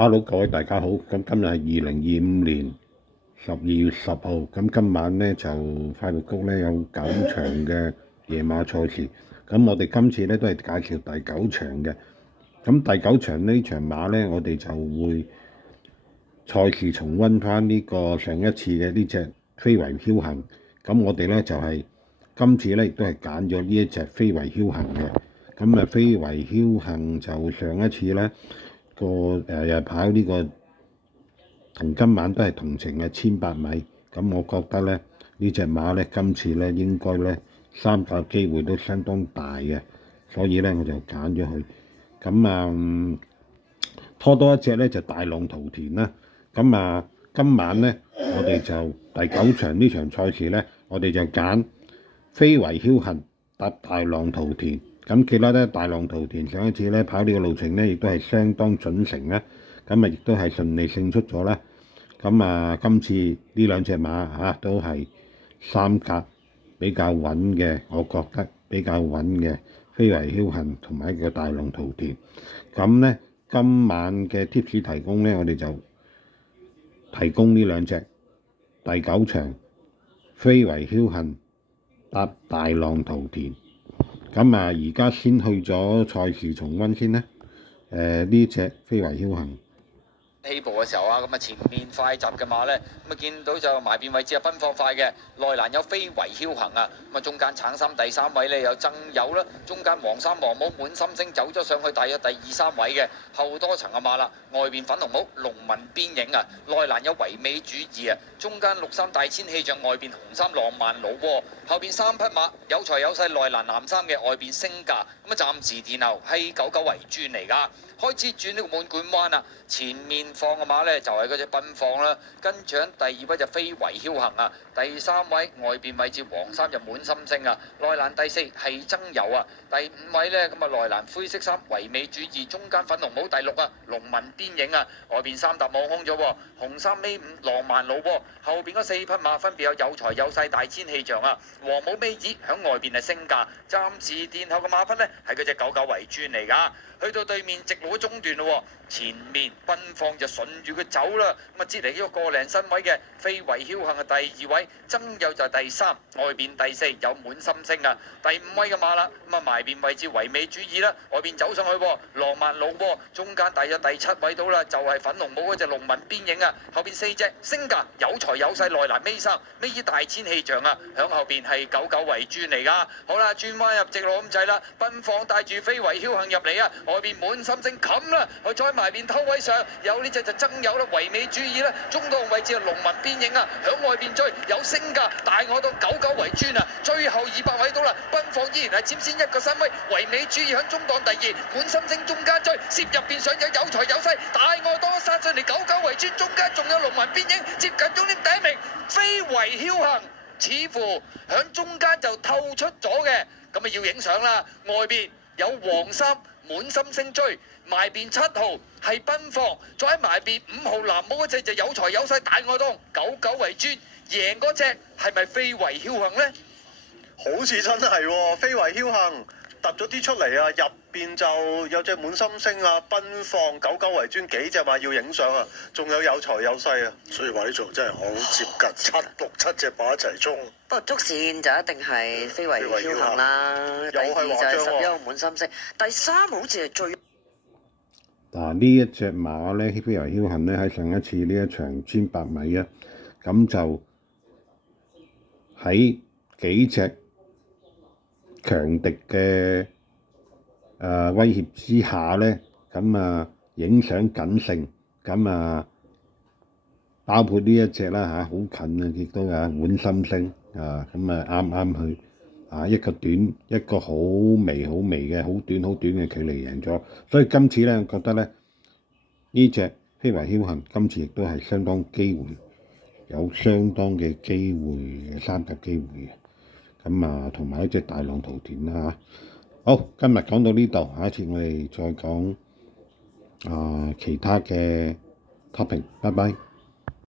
Hello，各位大家好。咁今日係2025年12月10號。咁今晚咧就快活谷咧有9場嘅夜馬賽事。咁我哋今次咧都係介紹第9場嘅。咁第9場呢場馬咧，我哋就會賽事重溫翻呢個上一次嘅呢隻非為僥倖。咁我哋咧就係今次咧亦都係揀咗呢一隻非為僥倖嘅。咁非為僥倖就上一次咧。又跑呢個同今晚都係同程嘅1800米，咁我覺得咧呢隻馬咧今次咧應該咧三甲機會都相當大嘅，所以咧我就揀咗佢。咁拖多一隻咧就大浪淘田啦。咁今晚咧我哋就第9場呢場賽事咧，我哋就揀非為僥倖搭大浪淘田。咁記得咧，大浪淘田上一次咧跑呢個路程咧，亦都係相當準成啦。咁亦都係順利勝出咗啦。咁今次呢兩隻馬都係三甲比較穩嘅，我覺得比較穩嘅非為僥倖同埋一個大浪淘田。咁咧今晚嘅 tips 提供咧，我哋就提供呢兩隻第9場非為僥倖搭大浪淘田。而家先去咗賽事重溫先啦。呢隻非為僥倖起步嘅時候啊，咁前面快閘嘅馬呢，見到就埋邊位置奔放快嘅，內欄有非為僥倖啊，中間橙衫第3位呢有曾友啦，中間黃衫黃帽滿心星走咗上去大約第2、3位嘅，後多層嘅馬啦，外邊粉紅帽龍紋邊影啊，內欄有唯美主義啊，中間綠衫大千氣象，外邊紅衫浪漫老窩，後邊3匹馬有財有勢，內欄藍衫嘅外邊升價，暫時殿後係99為轉嚟㗎，開始轉呢個滿貫彎啦，前面放嘅馬呢就係嗰隻奔放啦，跟住第2位就非為僥倖啊，第3位外邊位置黃衫就滿心星啊，內欄第4係曾友啊，第5位呢內欄灰色衫唯美主義，中間粉紅帽第6啊龍紋邊影啊，外邊3搭望空咗喎，紅衫尾5浪漫老窩，後邊嗰4匹馬分別有財有勢大千氣象啊，黃帽尾子響外邊係升價，暫時殿後嘅馬匹呢係嗰隻99為轉嚟㗎，去到對面直路嘅中段咯，前面奔放就順住佢走啦，接嚟呢個個零身位嘅非為僥倖嘅第2位，曾友就係第3，外邊第4有滿心星啊，第5位嘅馬啦，埋邊位置唯美主義啦，外邊走上去浪漫老窩，中間大約第7位到啦，就係粉紅帽嗰隻龍紋邊影啊，後邊4隻升價有財有勢，內欄尾3尾二大千氣象啊，響後邊係99為轉嚟噶，好啦，轉彎入直路咁滯啦，奔放帶住非為僥倖入嚟啊，外邊滿心星冚啦，佢再埋邊偷位上，有呢隻就曾友啦，唯美主義啦，中檔位置係龍紋邊影啊，響外邊追有升價，大我到99為轉啊，最後200位到啦，奔放依然係佔先1個身位，唯美主義響中檔第2，滿心星中間追，攝入邊上有財有勢，大我多殺上嚟99為轉，中間仲有龍紋邊影，接近終點第1名，非為僥倖似乎響中間就透出咗嘅，咁要影相啦，外邊有黃衫滿心星追，埋邊7號係奔放，再喺埋邊5號藍帽嗰隻就有財有勢大外檔99為轉，贏嗰隻係咪非為僥倖呢？好似真係喎，非為僥倖突咗啲出嚟啊！入邊就有隻滿心星啊，奔放99為轉，幾隻馬要影相啊，仲有財有勢啊，所以話呢場真係好接近7隻馬一齊衝。不過足線就一定係非為僥倖啦，第2就係11號滿心星，第3好似係最。呢一隻馬咧，非為僥倖咧喺上一次呢一場1800米啊，咁就喺幾隻強敵嘅威脅之下咧，影相緊勝，包括呢一隻啦好近啊，亦都滿心星啱去一個好微嘅好短嘅距離贏咗，所以今次咧我覺得咧呢隻非為僥倖今次亦都係相當嘅機會三甲機會嘅，同埋一隻大浪淘田啦。好，今日講到呢度，下一次我哋再講其他嘅 topic，拜拜。